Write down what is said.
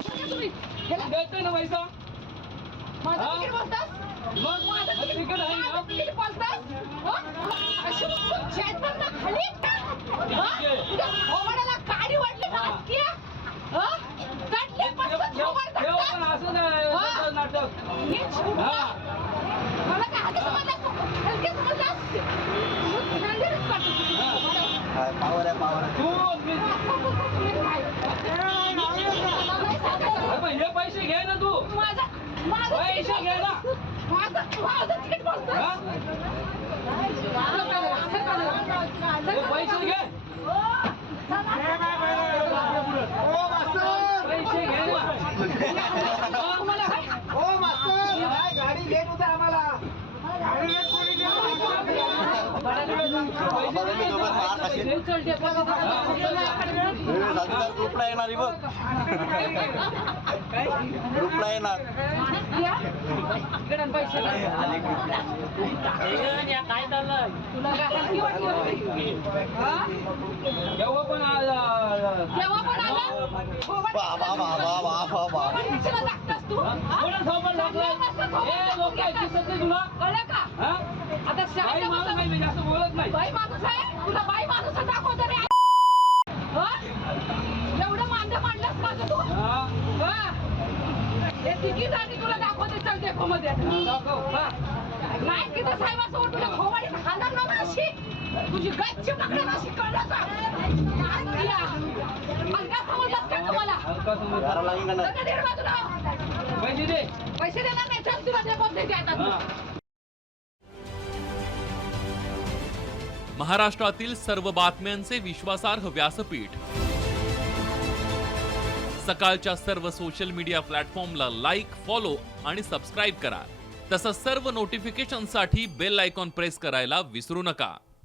देतोय ना पैसा माझं तिकीट बोलतास मग माझं तिकीट आहे ना तिकीट बोलतास अशी चेतन ना खाली तुझ्या थोबाडाला काडी वाटली का असती चढले पासून थोबाड पण असं नाही नाटक मला काय हात समजला हलके समजलास पावर आहे तू हे पैसे घे ना तू पैसे घे ना माझं तिकीट बोलतो पैसे घे पैसे घे गाडी लेट होता आम्हाला ग्रुपला येणार बघ ग्रुपला येणार काय चाललंय तुला काय केव्हा पण जेव्हा पण आला तुला कळलं का आता बाई माणूस आहे मी जास्त बोलत नाही बाई माणूस आहे तुला बाई माणूस दाखवतो रे एवढं मांडं मांडलंस माझं तू हे तिकीट आणि तुला दाखवते चल देखो मध्ये नाही तिथं साहेबासमोर तुला खोवाडी खाणार ना अशी तुझी गच्ची पकडून अशी कळलं का हलका समजलास का तुम्हाला पैसे दे पैसे देणार नाही चल तुला देखो देते आता महाराष्ट्रातील सर्व बातम्यांचे विश्वासार्ह व्यासपीठ सकाळच्या सर्व सोशल मीडिया प्लॅटफॉर्मला लाईक, फॉलो आणि सबस्क्राईब करा. तसंच सर्व नोटिफिकेशनसाठी बेल आयकॉन प्रेस करायला विसरू नका.